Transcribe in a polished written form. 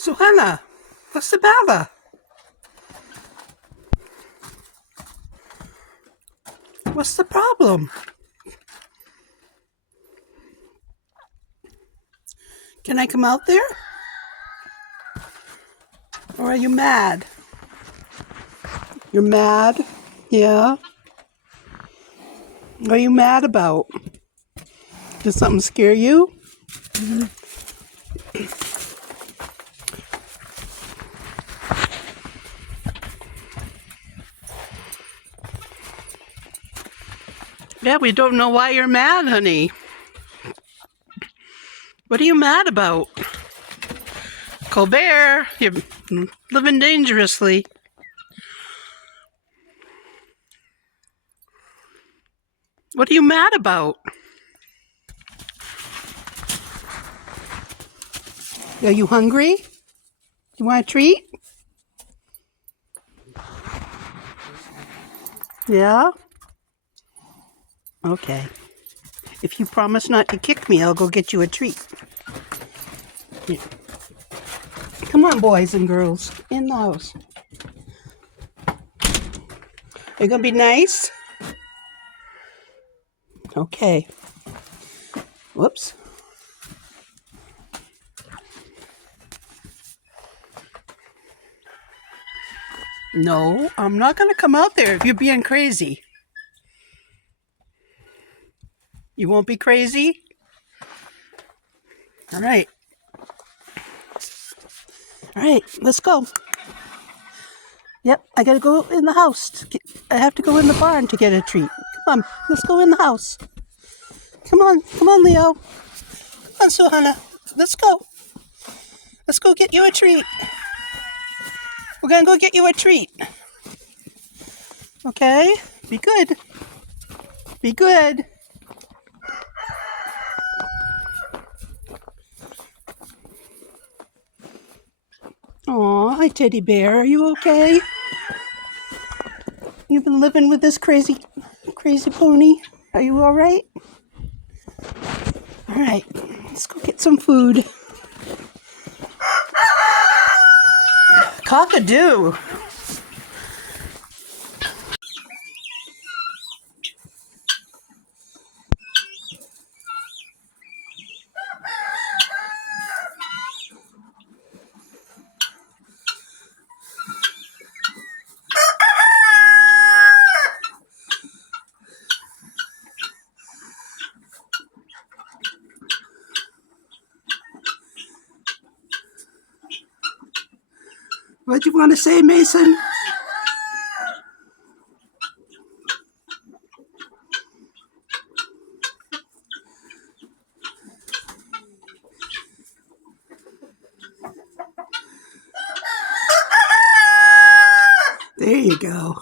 So, Hannah, what's the matter? What's the problem? Can I come out there? Or are you mad? You're mad? Yeah? What are you mad about? Did something scare you? Yeah, we don't know why you're mad, honey. What are you mad about? Colbert, you're living dangerously. What are you mad about? Are you hungry? You want a treat? Yeah? Okay. If you promise not to kick me, I'll go get you a treat. Yeah. Come on, boys and girls, in the house. Are you going to be nice? Okay. Whoops. No, I'm not going to come out there if you're being crazy. You won't be crazy? All right. All right, let's go. Yep, I got to go in the house. I have to go in the barn to get a treat. Come on, let's go in the house. Come on, Leo. Come on, Suhana. Let's go. Let's go get you a treat. We're going to go get you a treat. Okay? Be good. Be good. Aw, hi, Teddy Bear. Are you okay? You've been living with this crazy pony. Are you all right? All right, let's go get some food. Cockadoo. What'd you want to say, Mason? There you go.